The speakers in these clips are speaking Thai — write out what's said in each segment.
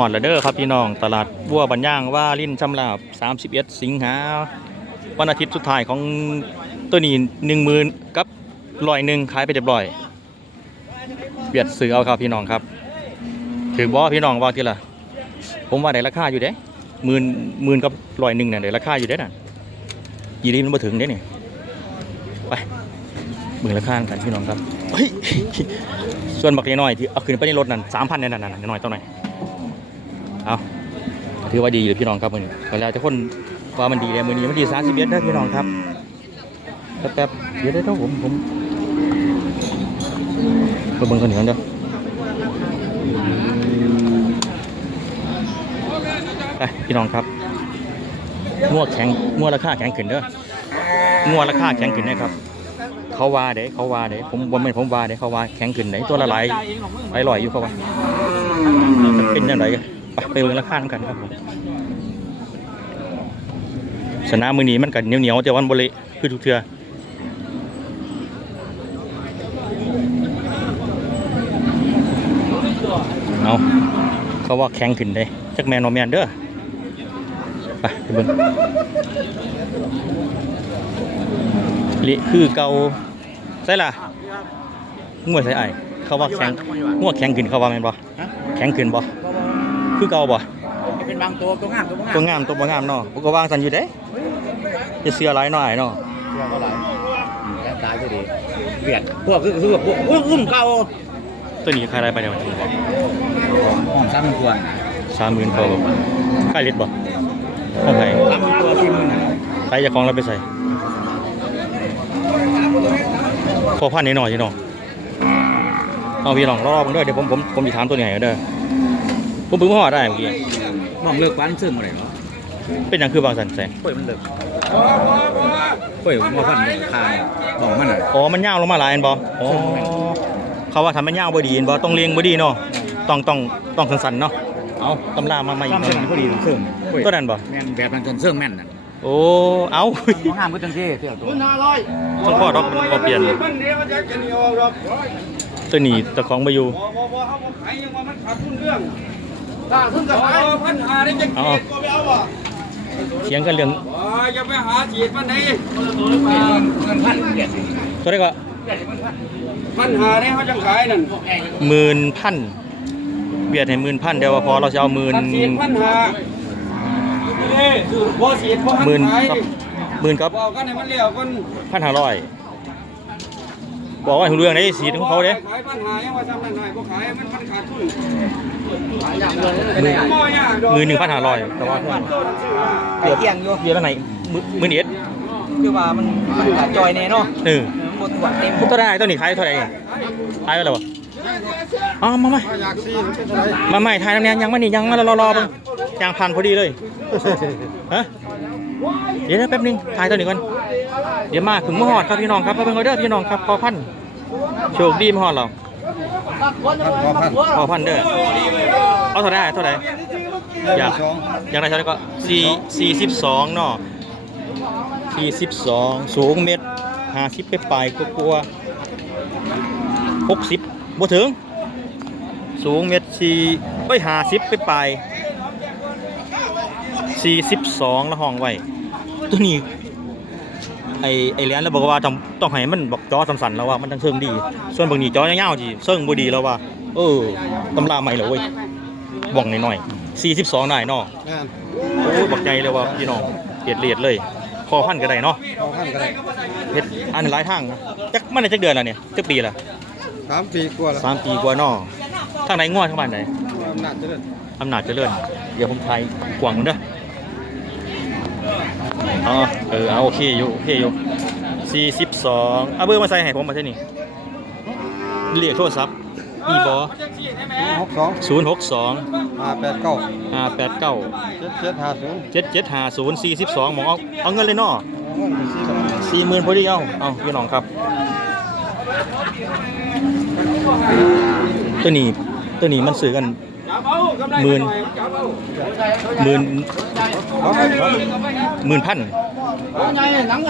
อดล้วเด้อครับพี่น้องตลาดบัวบันย่างว่าลิ้นชำลาบ31 สิงหาวันอาทิตย์สุดท้ายของตัวนี้หนึ่งหมื่นกับร้อยหนึ่งขายไปเรียบร้อยเบียดซื้อเอาครับพี่น้องครับ ถือบ่พี่น้องว่าทีละผมว่าได้ราคาอยู่เด้หมื่นหมื่นกับร้อยหนึ่งเนี่ยได้ราคาอยู่เด้น่ะยีรีมันมาถึงเด้เนี่ยไปเบิ่งราคากันพี่น้องครับเฮ้ยส่วนบักน้อยที่เอาขึ้นไปในรถนั่นสามพันเนี่ยนั่นน่ะน้อยตัวไหนอย เอาถือว่าดีอยู่พี่น้องครับมือนี้ก็แล้วแต่คนว่ามันดีเลยมือนี้มันดีสามสิบเอ็ดนะพี่น้องครับแป๊บๆเดี๋ยวได้เท่าผมผมไปเบิ่งกันหนึ่งเด้อไปพี่น้องครับงัวแข็งงัวราคาแข็งขึ้นเด้องัวราคาแข็งขึ้นนะครับ เขาว่าเด้เขาว่าเด้ผมบ่แม่นผมว่าเด้เขาว่าแข็งขึ้นไหนตัวละหลายหลายร้อยอยู่เขาว่าเป็นยังไงไป ไปเบิ่งราคากันครับผมสนามมือนี้มันก็เหนียวๆแต่วันบ่เละคือทุกเทื่อเอาเขาว่าแข็งขึ้นเด้จักแมนบ่แมนเด้อไปไปเบิ่งเละคือเก่าใช่ล่ะงวดใส่ไอายเขาว่าแข็งงวดแข็งขึ้นเขาว่าแม่นบ่ฮะแข็งขึ้นบ่ คือเก่าบ่เป็นบางตัวตัวงามตัวงามตัวงามตัวบ่งามเนาะผมก็วางสันอยู่เด้จะเสียหลายหน่อยเนาะเชื่อว่าไรแค่ตายก็ดีเบียดพวกคือคือพวกอุ้มเก่าตัวนี้ขายได้ไปเดี๋ยวมันถึงบ่ห้องซ้ำควรสามหมื่นพอบ่ขายลิตรบ่ของไผซ้ำตัวที่มึงใครจะของเราไปใส่พอพันนิดหน่อยสิเนาะเอาพี่น้องรอบๆเด้อเดี๋ยวผมผมผมสิถามตัวนี้ให้เด้อ ผมเพิ่งมาฮอดได้เมื่อกี้มองเลิกวันซึ่งอะไรเนาะเป็นหยังคือบางสันแสงป่วยมันเลิกป่วยมาพันคายบอกมันอะอ๋อมันยาวลงมาหลายอันบออ๋อเขาว่าทำมันยาวบ่ดีอันบอต้องเลี้ยงบ่ดีเนาะต้องต้องต้องสั้นๆเนาะเอาตำรามาใหม่อีกซ้ำหซึ่งน่อยพอดีซึ่งตัวนั้นบ่แม่นแบบมันจนเสื่องแม่นน่ะโอ้ เอาห้ามก็จังซี่เที่ยวตัวต้องพ่อดอกมันบ่เปลี่ยนตัวนี้ตะของมาอยู่ พันหาได้จะเอาก็ไม่เอาอะเถียงกันเรื่องอย่าไปหาฉีดมันไหนเงินพันเบียดตัวนี้ก็พันหาได้เขาจะขายนั่นหมื่นพันเบียดให้หมื่นพันเดี๋ยวว่าพอเราจะเอาหมื่นตัดฉีดพันหานี่คือพอฉีดพอหมื่นขายกับหมื่นกับบอกกันให้มันเลี้ยวกันพันห้าร้อยบอกว่าให้รู้เรื่องได้สีของเขาเด้ขายพันหายังว่าจำนั่นหน่อยก็ขายมันมันขาดทุนห มื่นบ่ยากดอกหมื่นหนึ่งพันห้าร้อยแต่ว่ามันโตนั่นชื่อว่าไอ้เที่ยงอยู่เบียดแล้วไหนหมื่นหมื่นเอ็ดคือว่ามันมันขาดจอยแน่เนาะเออหมดหวัดเต็มตัวได้ตัวนี้ขายเท่าไหร่ขายไปแล้วบ่อ๋อมามาอยากซีมันเป็นอะไรมาใหม่ทายน้ำเนี้ยยังมานี่ยังมารอรอๆเบิ่งยางพันพอดีเลยฮะเดี๋ยวนะแป๊บนึงทายตัวนี้ก่อนเดี๋ยวมาถึงมหอดครับพี่น้องครับมาเบิ่งเอาเด้อพี่น้องครับพอพันโชคดีมหอดเรา พอพันเด้อเอาเท่าไหร่เท่าไหร่อยากอยากได้เท่าไหร่ก็สี่สี่สิบสองเนาะสี่สิบสองสูงเมตรห้าสิบไปปลายกลัวหกสิบบ่ถึง สูงเมตรสี่เอ้ยห้าสิบไปปลายสี่สิบสองละห้องไว้ตัวนี้ ไอไอเหรียญแล้วบอกว่าต้องต้องให้มันบอกจอสันๆแล้วว่ามันต้องเชิงดี ส่วนบางนี้จอยาวๆจีเชิงบ่ดีแล้วว่า เออตำราใหม่เหรอเว้ยบ่องหน่อยๆสี่สิบสองหน่อยเนาะโอ้ยบอกใจเลยว่าพี่น้องเลียดเลียดเลยพอพันก็ได้เนาะเอาพันก็ได้เฮ็ดอันหลายทางนะจักมันได้จักเดือนแล้วเนี่ยจักปีละสามปีกว่าแล้วสามปีกว่าเนาะทางไหนง่วงทางบ้านไหนอำนาจเจริญอำนาจเจริญเดี๋ยวผมทายกว่างมันเด้อ อ๋อเออเอาโอเคอยู่โอเคอยู่สี่สิบสองเอาเบอร์มาใส่ให้ผมมาใช่นี่เรียกโทรศัพท์อีบอหกสองศูนย์หกสองห้าแปดเก้าห้าแปดเก้าเจ็ดเจ็ดห้าศูนย์เจ็ดเจ็ดห้าศูนย์สี่สิบสองหมอเอาเอาเงินเลยเนาะเงินสี่บาทสี่หมื่นพอดีเอาเอาพี่น้องครับ ตัวนี้ตัวนี้มันซื้อกัน หมื่นหมื่นหมื่นพัน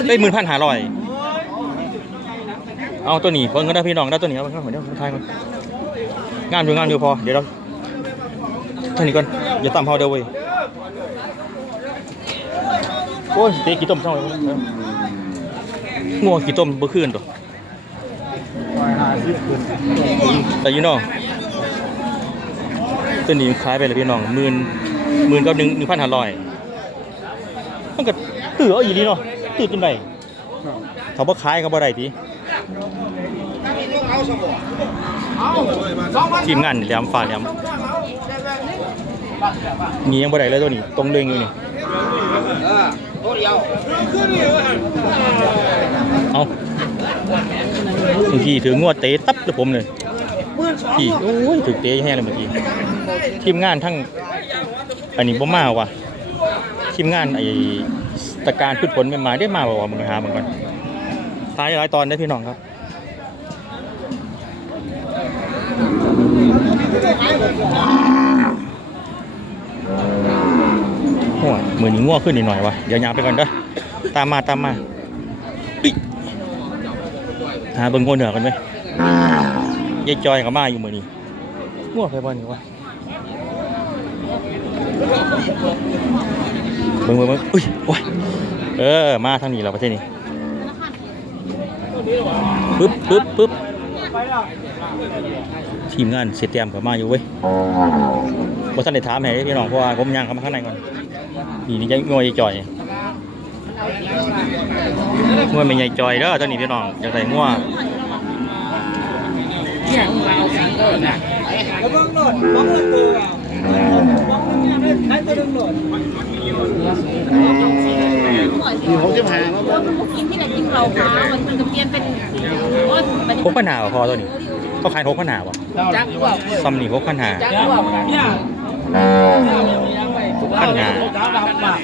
ได้หมื่นพันหาร้อยเอาตัวนี้เพิ่งก็ได้พี่น้องได้ตัวนี้เอาไปครับเดี๋ยวทายก่อนงานอยู่งานอยู่พอเดี๋ยวเราท่านี้ก่อนอย่าตามเฮาเด้อเว้ยโอ้ยเตะกี่ต้มช่างเลยงัวกี่ต้มบ่อคืนตัวแต่ยูนาะ ตัวนี้ขายไปแล้วพี่น้องหมื่นหมื่นกับหนึ่งหนึ่งพันห้าร้อยมันก็ตื้อเอาอีหลีเนาะตื้อจนได้เขาบ่ขายเขาบ่ได้ติทีมงานนี่แหลมฟ้าแหลมมียังบ่ได้เลยตัวนี้ตรงเด้งอยู่นี่เอาเมื่อกี้ถืองวดเตะตับเลยผมเลยพี่โอ้ยถือเตะแห้งเลยเมื่อกี้ ทีมงานทั้งอันนี้บ่มาว่ะทีมงานไอ้ตะการพืชผลไม่มาได้มาบ่วะมึงหามึงก่อนท้ายหลายตอนได้พี่น้องครับโอ้ยมือนี้ง่วขึ้นนิดหน่อยวะเดี๋ยวยาไปก่อนเด้อตามมาตามมาหาเบิ่งงัวเหนือกันไหมยายจอยกับมาอยู่มือนี้ง่วงไปบ่นี่วะ เบิ่งเบิ่งเบิ่งอุ้ยโอ้ยเออ มาทางนี้เราประเทศนี้ปึ๊บปึ๊บปึ๊บทีมงานเสียเตรียมกับมาอยู่เว้ยบ่ทันได้ถามให้พี่น้องเพราะว่าผมย่างเข้ามาข้างในก่อนนี่นี่ยังงวยจ่อยงวยเป็นใหญ่จ่อยเด้อตอนนี้พี่น้องอยากใส่ง่วแล้วเบิ่งโน่นเบิ่งเงินตัวเบิ่งเงินเนี่ยใช้ตัว น่นมีหกสิบห้าแล้วกินที่ไหนกินเราค้ามันมันจะเปลี่ยนเป็นโอ้ยมันหกพันหาบ่พอตัวนี้เขาขายหกพันหาบ่จักว่าซัมนี่หกพันหาจักว่าเนี่ยพันหาดาวดำมา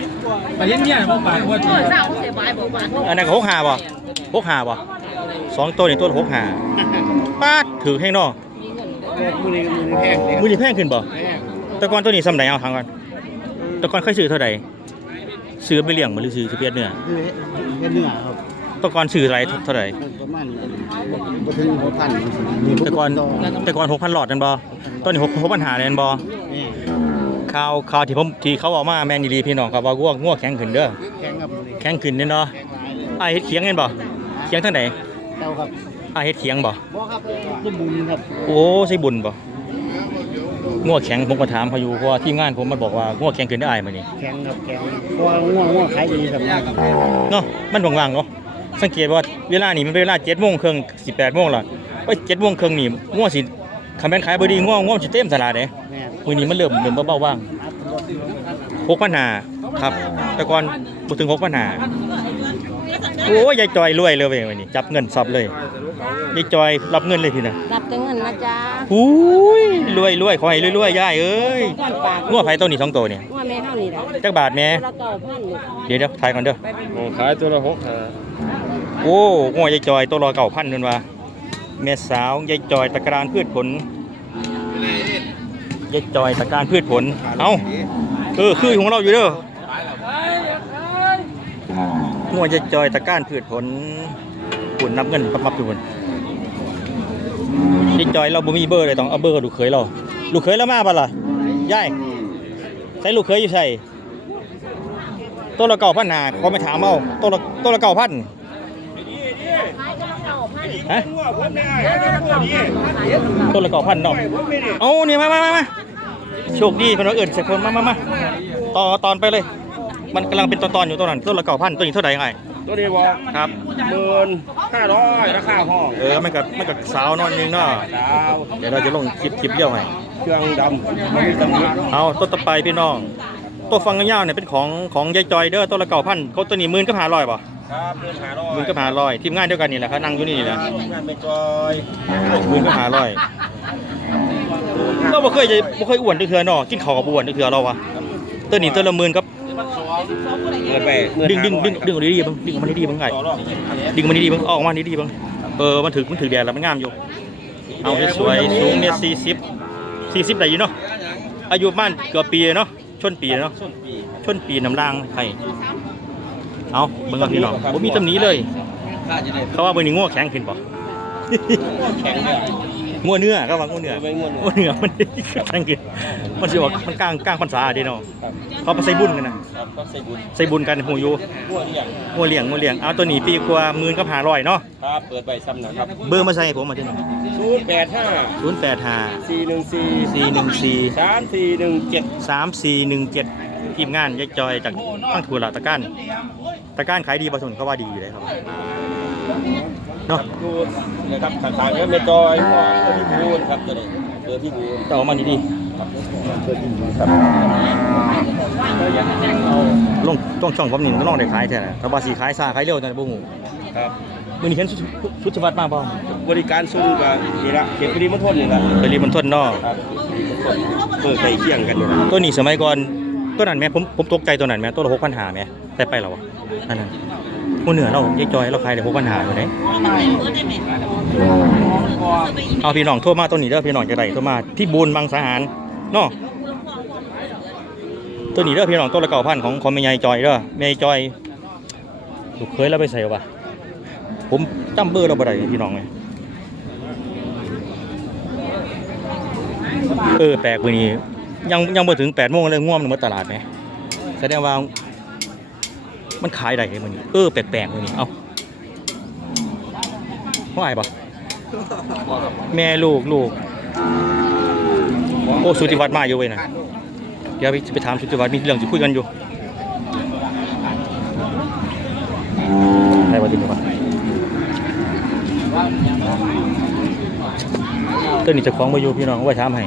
ไปเห็นเนี่ยบ่ปากว่าเออสาวเสียบายบอกว่าอันนั้นก็หกหาบ่หกหาบ่สองตัวนี่ตัวละหกหาป้าดถือแห้งเนอมือนี้มือนี้แพงเนี่ยมือนี่แพงขึ้นบ่ แพงแต่ก่อนตัวนี้ซ้ำใดเอาทางก่อนแต่ก่อนเคยซื้อเท่าใดซื้อไปเลี้ยงบ่หรือซื้อซื้อเพียเนื้อคือเฮ็ดเนื้อครับแต่ก่อนซื้อเท่าไหร่เท่าไหร่ประมาณบ่ถึงหกพันแต่ก่อนแต่ก่อนหกพันหลอดนั่นบ่ตอนนี้หกหกพันหาเลยนั่นบ่นี่ข่าวข่าวที่ผมที่เขาเอามาแม่นดีๆพี่น้องครับว่าง่วงง่วงแข็งขึ้นเด้อแข็งครับมือนี้แข็งขึ้นเด้อเนาะแข็งหลายเลยอ้ายเฮ็ดเขียงเห็นบ่เขียงทางไหนเจ้าครับอ้ายเฮ็ดเขียงบ่บ่ครับต้นบุญครับโอ้ใช่บุญบ่ ง่วงแข็งผมก็ถามเขาอยู่เพราะว่าทีมงานผมมันบอกว่าง่วงแข็งขึ้นได้อ้ายมื้อนี้แข็งครับแข็งเพราะว่าง่วงง่วงขายดีครับเนาะมันว่างๆเนาะสังเกตว่าเวลานี่มันเป็นเวลา7:30นครึ่ง18:00นแล้วไป7:30นครึ่งนี่ง่วงสิคันแม่นขายบ่ดีง่วงง่วงสิเต็มตลาดเด้แม่มื้อนี้มันเริ่มเริ่มเบาๆว่าง6,500ครับ แต่ก่อนบ่ถึง6,500 โอ้ยยายจอยรวยเลยเว้ยวันนี้จับเงินซับเลยยายจอยรับเงินเลยพี่น่ะรับแต่เงินนะจ๊ะหูยรวยรวยขอให้รวยรวยย่ายเอ้ยก่อนปากงัวไผตัวนี้สองตัวเนี่ยว่าแม่เท่านี้แหละจักบาทแม่ละเก่าพันลูกเดี๋ยวเดี๋ยวถ่ายก่อนเด้อขายตัวละหกหาโอ้งัวยายจอยตัวรอเก่าพันนั่นว่าแม่สาวยายจอยตะกรานพืชผลยายจอยตะกรานพืชผลเอ้าเออคือของเราอยู่เด้อ งัวยายจอยตะกรานพืชผลปุ่นนับเงินปับปับอยู่บนยายจอยเราบ่มีเบอร์เลยต้องเอาเบอร์ลูกเขยเรา ลูกเขยแล้วมาปะล่ะยายใส่ลูกเขยอยู่ใส่ตัวละเก่าพันหาเขาไม่ถามเอาตัวละตัวละเก่าพันละเก่าพันฮะต้นละเก่าพันเนาะเอานี่มามามามาโชคดีเป็นว่าเอิญเสร็จคนมามามาต่อตอนไปเลย มันกำลังเป็นตอนตอนๆอยู่ตัวนั้นต้นละเก่าพันตัวนี้เท่าไหร่ไง ตัวนี้บ่ครับ หมื่นห้าร้อยราคาห้องเออมันกับมันกับสาวนอนนึงเนาะดาวเดี๋ยวเราจะลงคลิปคลิปเดียวให้เครื่องดำไม่มีตำหนิเอาต้นต่อไปพี่น้องตัวฟังยาวๆเนี่ยเป็นของของยายจอยเด้อต้นละเก่าพันเขาตัวนี้หมื่นก็หาร้อยป่ะครับเดือนหาร้อยหมื่นก็หาร้อยทีมงานเดียวกันนี่แหละเขานั่งอยู่นี่แหละงานเป็นจอยหมื่นก็หาร้อยเราบ่เคยจะบ่เคยอ้วนเทื่อเนาะกินข้าวกับอ้วนเทื่อเราวะตัวนี้ตัวละหมื่นกับ เงินไปดึงดึงดึงดึงออกดีๆบ้างดึงออกมาดีๆบ้างไงต่อรอบดึงมันดีๆบ้างออกมาดีๆบ้างเออมันถึงมันถึงแดดแล้วมันงามอยู่ เอาให้สวยสูงเนี่ยสี่สิบสี่สิบได้อยู่เนาะอายุบ้านเกือบปีเนาะชนปีเนาะชนปีน้ำล่างไทยเอาเบิ่งกับพี่น้องผมมีตำหนี้เลย เขาว่าเบอร์นี้ง่วงแข็งขึ้นป่ะแข็งเนี่ย งัวเนื้อก็ว่างัวเนื้อไปง่วนงัวเนื้อมันทั้งกินมันสิออกมันกลางกลางพรรษาเด้เนาะครับเขาไปใส่บุญกันนะครับก็ใส่บุญใส่บุญกันหูอยู่ง่วนอย่างงัวเลี้ยงงัวเลี้ยงเอาตัวนี้ปีกว่าหมื่นกับ500เนาะครับเปิดใบซ้ำนะครับเบอร์มาใส่ให้ผมมาที่นี่ศูนย์แปดห้า085สี่หนึ่งสี่414สามสี่หนึ่งเจ็ด3417ทีมงานยายจอยจากตั้งถูละตะก้านตะก้านขายดีประทุนเขาว่าดีอยู่เลยครับ เนาะดูนะครับทางทางนี้เมจอยก็เบอร์พี่บูนครับตัวนี้เบอร์พี่บูนจะเอมาดีเบอร์พี่บูนครับลงต้องช่องผมนี่งก็ลองได้ขายแท้ๆถ้าว่าสีขายซาขายเร็วจังบ่ฮู้ครับมือนี้เห็นชุดชุดวัดมากบ่บริการซุ้มกับนี่ละเขตปริมณฑลนี่ละปรีมันทนเนาะครับเปิดใกล้เคียงกันตัวนี้สมัยก่อนตัวนั้นแม่ผมผมตกใจตัวนั้นแม่ตัวละ6,500แม่แต่ไปแล้ววะอันนั้น ผู้เหนือเรายายจอยเราขายได้6,500อยู่ไหนเอาพี่น้องโทรมาตัวนี้เด้อพี่น้องจะได้โทรมาที่บูนบางสาหารเนาะตัวนี้เด้อพี่น้องตัวละเก่าพันของของแม่ยายจอยเด้อแม่ยายจอยลูกเคยแล้วไปใส่วะผมจำเบอร์เราบ่ได้พี่น้องเลยเออแปลกวันนี้ยังยังบ่ถึง8โมงเลยง่วงหมดตลาดไหมแสดงว่า มันขายได้เลยมื้อนี้เออแปลกๆมื้อนี้เอ้าว่าไงบ่แม่ลูกลูกโอ้สุติวัฒน์มาอยู่เว้ยนะเดี๋ยวไปไปถามชุดวัดมีเรื่องจะคุยกันอยู่ได้วันดีกว่าตัวนี้เจะคล้องมาอยู่พี่น้องไว้ถามให้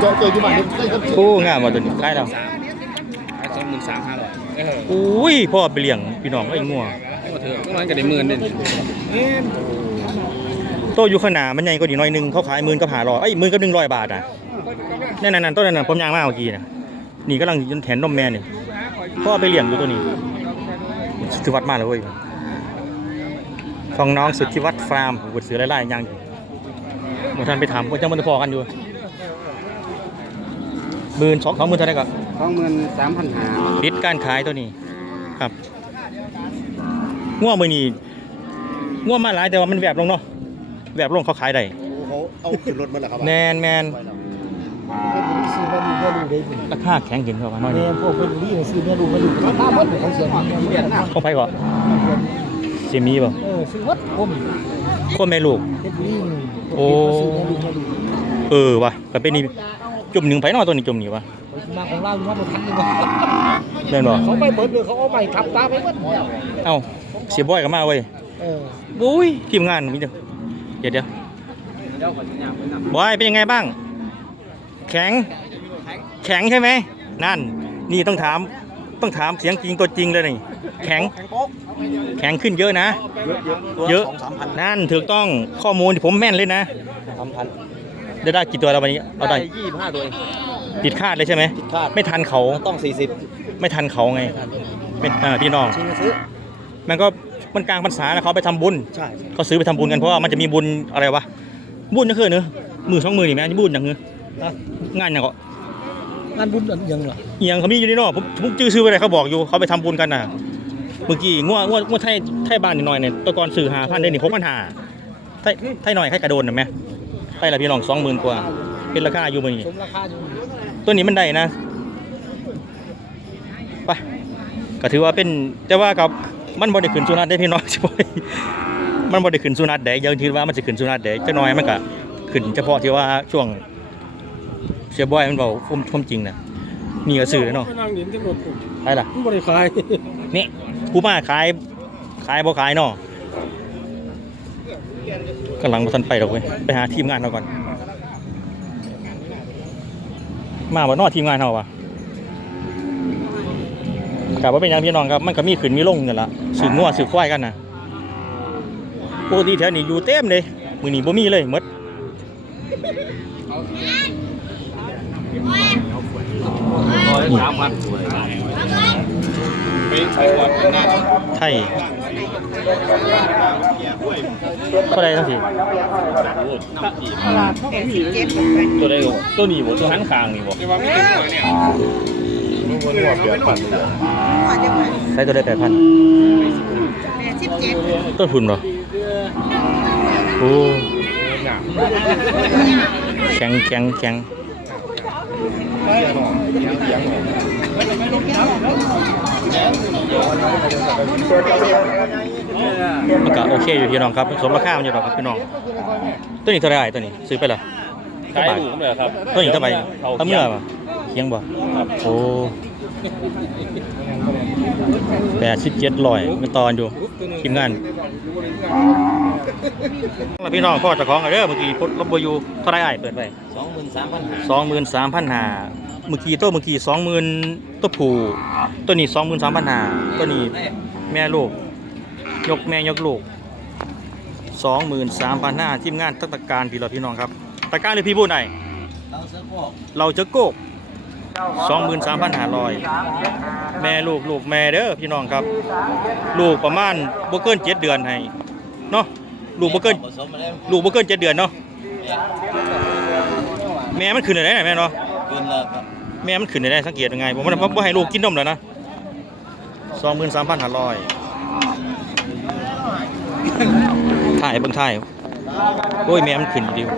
เจอเจออยู่บ้านเจอครับโอ้งามว่ะตัวนี้ได้แล้วสองหมื่นสามห้าร้อยเอออุ้ยพ่อไปเลี้ยงพี่น้องไอ้งัวก็เถอะก็มันก็ได้หมื่นเด่นโตอยู่ขางหนาดมันใหญ่กว่านี้หน่อยหนึงเขาขายหมื่นกับหาร้อยเอ้ยหมื่นกับหนึ่งร้อยบาทอะนั่นนั่นๆๆต้นนั้นนะผมยางมากเมื่อกี้นะนี่กำลังยืนแถนนมแม่นี่พ่อไปเลี้ยงอยู่ตัวนี้สุทธิวัฒน์มาแล้วเว้ยของน้องสุทธิวัฒน์ฟาร์มผมกดซื้อไล่ๆยังอยู่ เมื่อท่านไปถามก็จะมันพอกันอยู่หมื่นสองสองหมื่นเท่าไหร่ก็สองหมื่นสามพันห้าปิดการขายตัวนี้ ครับง่วงมือนี้ง่วงมาหลายแต่ว่ามันแวบลงเนาะแวบลงเขาขายได้เขาเอาขึ้นรถมาแล้วครับแมนแมนซื้อมาดูมาดูได้คุณราคาแข็งขึ้นเข้ามาหน่อยแม่พวกเป็นนี่ซื้อมาดูมาดูเขาตามวัดเขาเสียมาเปลี่ยนหน้าเขาไปก่อนเสียมีป่ะเออซื้อวัดผม คนแม่ลูก เป็นนี่โอ้ซื้อมาดูมาดูเออว่ะก็เป็นนี่จุ่มหนึ่งไผเนอตัวนี้จุ่มนี่วะมาของเราอยู่ว่าบนทันนี่วะแม่นบ่เขาไม่เปิดเลยเขาเอาใหม่ทับตาไปวัดเอ้าเสียบอยก็มาเว้ยเออบุ้ยทีมงานมีเดียวเดี๋ยวเดี๋ยวบอยเป็นยังไงบ้าง แข็ง แข็งใช่ไหมนั่น นี่ต้องถามต้องถามเสียงจริงตัวจริงเลยนี่แข็ง แข็ง ขึ้นเยอะนะ เยอะสองสามพันนั่นถูกต้องข้อมูลที่ผมแม่นเลยนะสามพันได้ได้กี่ตัวแล้ววันนี้เอาได้ยี่สิบห้าตัวติดคาดเลยใช่ไหมติดคาดไม่ทันเขาต้องสี่สิบไม่ทันเขาไงเป็นอ่าพี่น้องชิงซื้อมันก็มันกลางพรรษาแล้วเขาไปทำบุญใช่เขาซื้อไปทำบุญกันเพราะว่ามันจะมีบุญอะไรวะบุญนั่นคือเนอะมือสองมือนี่แม่บุญอย่างเงี้ยงานอย่างก็งานบุญยังเหรอเอียงเขามีอยู่นี่เนาะผมผมจื้อซื้อไปเลยเขาบอกอยู่เขาไปทำบุญกันน่ะ เมื่อกี้ง่วงง่วงง่วงไทยไทยบ้านนิดหน่อยเนี่ยแตะกอนสื่อหาพันได้หนึ่งหกพันหาไทยไทยหน่อยไทยกระโดนนะแม่ไทยละพี่น้องสองหมื่นกว่า เป็นราคาอยู่มือนี้ สมราคาอยู่ตัวนี้มันได้นะไปก็ถือว่าเป็นแต่ว่ากับมันบ่ได้ขึ้นสุนัตได้พี่น้องช่วยมันบ่ได้ขึ้นสุนัตได้ยังคิดว่ามันจะขึ้นสุนัตได้จะน้อยมันก็ขึ้นเฉพาะที่ว่าช่วงเสียบอยมันเบาความความจริงนะนี่ก็ซื้อแล้วเนาะนั่งเห็นตำรวจผมไปล่ะบริขายนี่ ผู้มาขายขายบ่ขายเนาะกำลังบ่ทันไปดอกเว้ยไปหาทีมงานเราก่อน มาบ่นอทีมงานเฮาวะกลับว่าเป็นยังพี่น้องครับมันก็มีขึ้นมีลงกันละสืบงัวสืบควายกันนะปกติแถวนี้อยู่เต็มเลยมื้อนี้บ่มีเลยมดนี่สามพัน ไปไปวัดงานไทยเท่าไรทั้งสี่ตัวใดตัวนี้บ่ตัวหันคางนี่บ่มใช้ตัวได้แปดพันแปดสิบเจ็ดต้นทุนเหรอโอ้แข็งแข็งแข็ง มันก็โอเคอยู่พี่น้องครับสมราคามันอยู่หรอกครับพี่น้องตัวนี้เท่าไหร่ตัวนี้ซื้อไปเหรอขายหมูเลยครับตัวนี้เท่าไหร่เขาถ้าเคี่เมื่ยอวป่ะเคียงบ่โอ้แปดสิบเจ็ดร้อยมันตอนอยู่ทีมงานแล้วพี่น้องพ่อเจะของกันเด้อเมื่อกี้พดลบอยู่เท่าไหรไอ้ายเปิดไปสองหมื่นสามพันห้าสองหมื่นสามพันหา เมื่อกี้ตัวเมื่อกี้สองหมื่นตัวผู้ตัวนี้สองหมื่นสามพันหาตัวนี้แม่ลูก ยกแม่ยกลูกสองหมื่นสามพันห้าทีมงานตักตะการพี่เราพี่น้องครับตะการเลยพี่พูดไหนเราเสื้อพวกเราจะโกกสองหมื่นสามพันหาร้อยแม่ลูกลูกแม่เด้อพี่น้องครับ ลูกประมาณบ่เกินเจ็ดเดือนให้เนาะลูกบ่เกินผสมมาแล้วลูกบ่เกินเจ็ดเดือนเนาะแม่มันขึ้นได้ไหนแม่เนาะเกินแล้วครับ แม่มันขึ้นได้สังเกตยังไงผมว่าบ่ให้ลูกกินนมแล้วนะสองหมื่นสามพันห้าร้อยถ่ายเบิ่งถ่ายโอ้ยแม่มันขึ้นดิว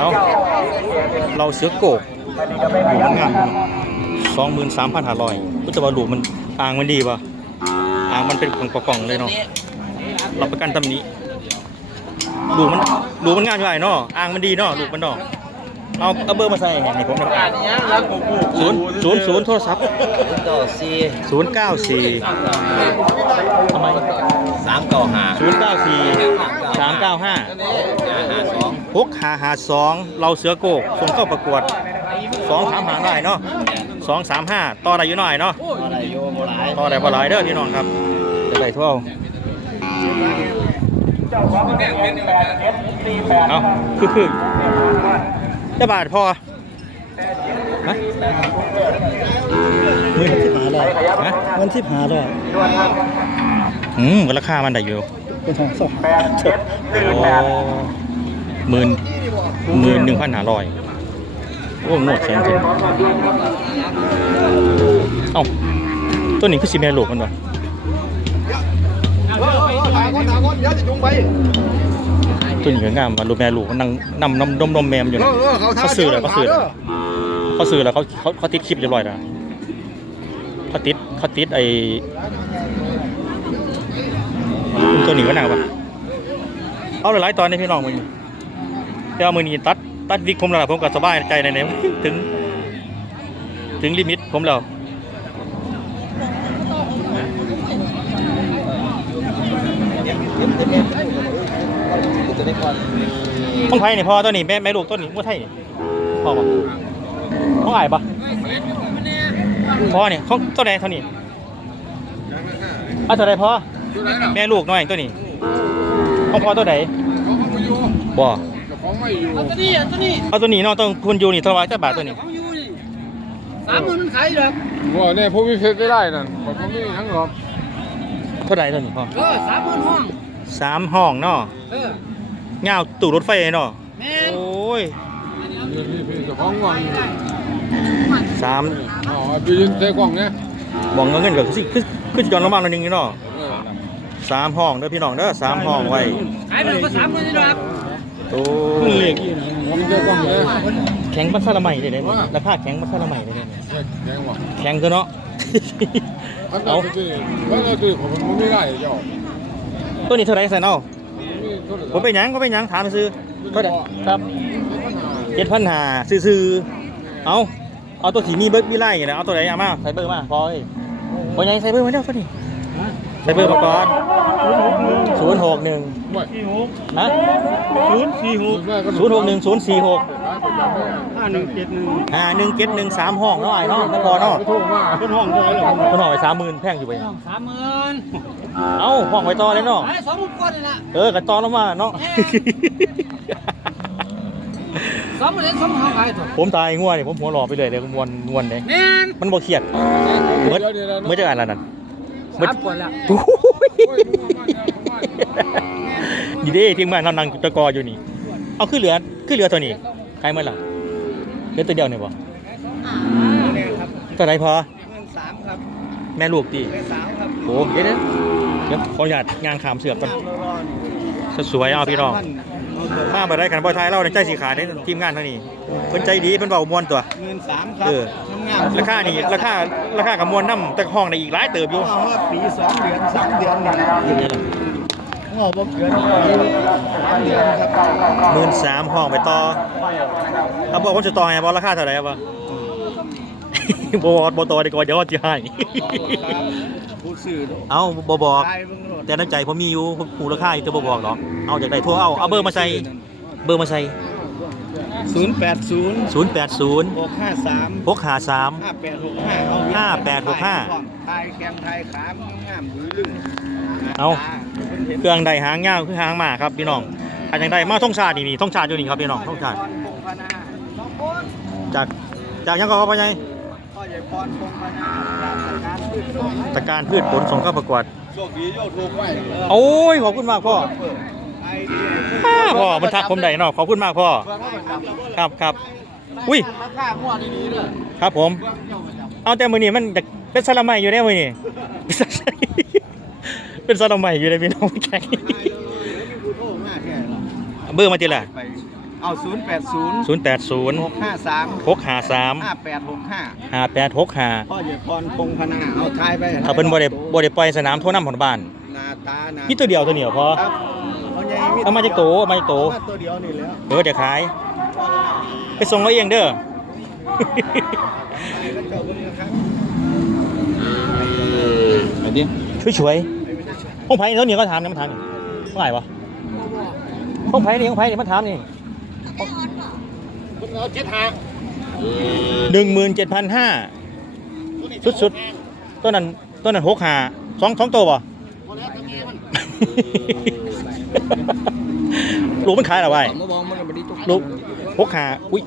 เอาเราเสือโกกหลูงามสองหมื่นสามพันห้าร้อยก็จะว่าหลูกมันอ่างมันดีป่ะอ่างมันเป็นของกล่องเลยเนาะเรับประกันตำนี้ ลูกมันหลูกมันงามอยู่ไอ้เนาะอ่างมันดีเนาะหลูกมันเนาะเอาเอาเบอร์มาใส่ให้ผมหน่อยศูนย์ศูนย์ศูนย์โทรศัพท์เก้าสี่ศูนย์เก้าสี่ทำไมสามเก้าห้าศูนย์เก้าสี่สามเก้าห้าห้าสองหกหาหาสองเราเสือโกกส่งเข้าประกวดสองสามหาหน่อยเนาะสองสามห้าต่อได้อยู่หน่อยเนาะอะไรโยโมหลายต่อได้บ่หลายเด้อพี่น้องครับจะได้ทั่ว เอาคือคือจะบาทพอฮะมือสิบหาร้อยฮะเงินสิบหาร้อยอืมก็ราคามันได้อยู่เป็นของสองโอ้หมื่นหมื่นหนึ่งพันห้าร้อยโอ้โหนวดแสนถึงเอ้าตัวนี้คือสีแม่ลูกมันวะ ตัวนี้ก็งามว่าลูกแม่ลูกมันนั่งนำนมนมนมแมมอยู่นะเขาซื้อแล้วเขาซื้อแล้วเขาซื้อแล้วเขาเขาเขาติดคลิปเรียบร้อยแล้วเขาติดเขาติดไอ้ตัวนี้ก็น่าวะเอาหลายๆตอนนี้พี่น้องมึงแต่เอามือนี้ตัดตัดวิกผมแล้วล่ะผมก็สบายใจในในถึง ถึงลิมิตผมแล้ว ต้องไทยนี่พอตัวนี้แม่แม่ลูกตัวนี้มั่วไทยนี่พอปะต้องอายปะพอเนี่ยเขาตัวไหนเท่านี้อะตัวไหนพอแม่ลูกน้อยตัวนี้ต้องพอตัวไหนบ่เอาตัวนี้เอาตัวนี้เอาตัวนี้เนาะต้องคุณอยู่นี่เท่าไหร่เจ้าบาทตัวนี้เขาอยู่นี่สามหมื่นมันขายอยู่หรอกว่าเนี่ยผู้มีเพชรไม่ได้นั่นผมก็ไม่มีทั้งหรอกเท่าไหร่ตัวนี้พ่อเออสามหมื่นห้องสามห้องเนาะเออ เงาวตู้รถไฟเนาะแม่นโอ้ยนี่นี่พี่เจ้าของวังสามอ๋อไปยืนใส่กล่องเนี่ยบอกเงินกับสิคือคือจอนละมาละหนึงนี่เนาะสามห้องเด้อพี่น้องเด้อสามห้องไว้ขายไปก็สามหมื่นนี่หรอกโอ้เล็กอยู่นะผมใส่กล่องเนี่ยแข็งปัสสาวะใหม่ได้เลยราคาแข็งปัสสาวะใหม่ได้เลยแดงว่ะแข็งตัวเนาะมันก็คือมันก็คือผมมันไม่ได้เจ้าตัวนี้เท่าไหร่ใส่เนาะ ผมไปหยังก็ไปหยังถามซื้อเท่าไหร่ครับเจ็ดพันหาซื้อๆเอาเอาตัวที่มีเบิร์ดมีไล่นะเอาตัวไหนเอามาใส่เบอร์มาพอเอ้ยพอยังใส่เบอร์มาเด้อตัวนี้ใส่เบอร์มาก่อนศูนย์หกหนึ่งไม่ฮะศูนย์สี่หกศูนย์หกหนึ่งศูนย์สี่หกห้าหนึ่งเจ็ดหนึ่งห้าหนึ่งเจ็ดหนึ่งสามห้องเนาะไอ้เนาะนครเนาะถูกมากเป็นห้องเท่าไหร่หรอมันห่อไปสามหมื่นแพงอยู่ไปสามหมื่น เอ้าห้องไว้ต่อเลยเนาะขายสองหมื่นกว่าเลยนะเออกระต่อแล้วมาเนาะสองหมื่นสองหมื่นเขาขายตัวผมตายง่วงเนี่ยผมหัวหล่อไปเลยเดี๋ยวมวนมวนเลยแม่นมันบ่เครียดเมื่อเมื่อจะอ่านแล้วนั่นสามคนละโอ้ยดีเด้ทีมงานเรานั่งตะกออยู่นี่ เอาขึ้นเหลือขึ้นเหลือตัวนี้ใครเมื่อล่ะลือตัวเดียวเนี่ยบ่นี่ครับตัวไหนพอเงินสามครับแม่ลูกตีเงินสามครับโอ้เดี๋ยวเดี๋ยว เดี๋ยวขออนุญาตงานขามเสือกก่อนสามร้อยสวยๆเอาพี่น้องเอาตัวมาบ่ได้กันบ่ทายเล่าในใจสีขาดในทีมงานทางนี้เพิ่นใจดีเพิ่นเว้ามวนตัวเงินสามครับเอองามๆราคานี่ราคาราคากับมวลน้ำแต่ห้องในอีกหลายเติบอยู่เอาว่าปีสองเดือนสามเดือนนี่งอกบ่เกินสามเดือนครับหมื่นสามห้องไปต่อเอาบอกว่าจะต่อไงบอกราคาเท่าไหร่บ่บบอกบอต่อดีกว่าเดี๋ยวจะให้ ผู้สื่อเอาบบอกตายเบิ่งโลดแต่ในใจผมมีอยู่ผมหูราคาอยู่แต่บบอกหรอกเอาจากใดโทรเอาเอาเบอร์มาใส่เบอร์มาใส่ศูนย์แปดศูนย์080หกห้าสาม653ห้าแปดหกห้าเอาห้าแปดหกห้าทายแคมทายขามงามดื้อลึงเอาเครื่องใดหางยาวคือหางหมาครับพี่น้องอันยังใดมาท่องชาตินี่นี่ท่องชาติอยู่นี่ครับพี่น้องท่องชาติพรพงพนาสองคนจากจากยังก็เข้าไปไง พ่อใหญ่พรพงพนาจากการพืชผลตะการพืชผลส่งเข้าประกวด โชคดีโยถูกไว้โอ้ยขอบคุณมากพ่อไอเดียอ้าพ่อมันทักผมได้เนาะขอบคุณมากพ่อครับครับ อุ้ย ราคาหัวดีๆเด้อครับผมเอาแต่มือนี้มันจะเป็นซาลาไมอยู่ได้มือนี้เป็นซาลาไมอยู่ในพี่น้องแข็งผู้โทรมาแค่หรอเบอร์มาทีละ ไป เอาศูนย์แปดศูนย์ศูนย์แปดศูนย์หกห้าสามหกห้าสามห้าแปดหกห้าห้าแปดหกห้าพ่อใหญ่พรพงพนาเอาทายไปถ้าเป็นบ่ได้บ่ได้ปล่อยสนามโทั่วน้ำของบ้านหน้าตาหน้านี่ตัวเดียวตัวเดียวพอครับเอาใหญ่เอามาจากโตเอามาจากโตเอามาตัวเดียวนี่แหล้วเออเดี๋ยวขาย ไปส่งเราเองเด้อเจ้าเบิ่งนะครับไอ้ดิช่วยช่วยๆห้องไผ่เท่านี้ก็ถามนี่มันถามนี่เท่าไหร่วะห้องไผ่นี่ห้องไผ่นี่มันถามนี่ คุณเอาเจ็ดหาหนึ่งหมื่นเจ็ดพันห้า สุดสุดๆต้นนั้นต้นนั้นหกหาสองสองตัวป่ะพอแล้วทำไงมันลูกมันขายอะไรไว้มามองมันบ่ได้ตกลูกหกหาอุ้ย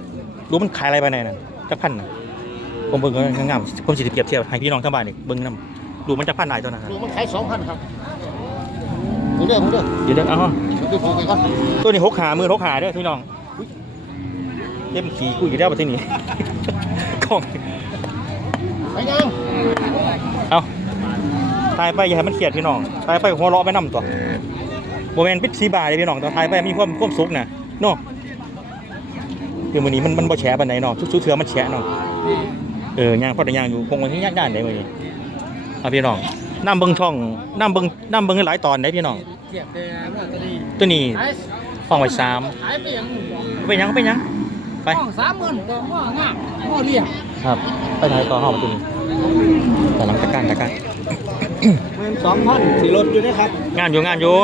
ลูกมันขายอะไรไปไหนน่ะจักพันน่ะผมเบิ่งก็งามๆผมสิเปรียบเทียบให้พี่น้องทั้งบ้านนี่เบิ่งนํลูกมันจักพันหลายตัวนั้นน่ะลูกมันขายสองพันครับมึงเด้อมึงเด้อเดี๋ยวเดี๋ยวเอาฮะมึงดูผูกไปก่อนตัวนี้หกหาหมื่นหกหาเด้อพี่น้องอุ๊ย เต็มขี่กูอยู่แล้วประเทศนี้ของไปยังเอาตายไปอย่าให้มันเครียดพี่น้องตายไปหัวเราะไปนํตัวโมเมนต์ปิดสีบาเลยพี่น้องแต่ตายไปมีความความสุขนะเนาะเดี๋ยวมื้อนี้มันมันบ่แฉปานใดเนาะทุกๆเทื่อมันแฉเนาะเออย่างพอได้ย่างอยู่คงวันที่ย่านย่านได้มื้อนี้เอาพี่น้องนํเบิ่งช่องนํเบิ่งนํเบิ่งหลายตอนได้พี่น้องเทียบแต่ว่าตัวนี้ตัวนี้ฟังไว้สามขายไปอย่างหนึ่งไปยัง ไปยังไป ห้องสามหมื่นตัวห้องงามห้องเรียงครับ ไปถ่ายต่อห้องตัวนี้แต่หลังตะการตะการ เงินสองพันสี่รถอยู่นะครับ งานอยู่งานอยู่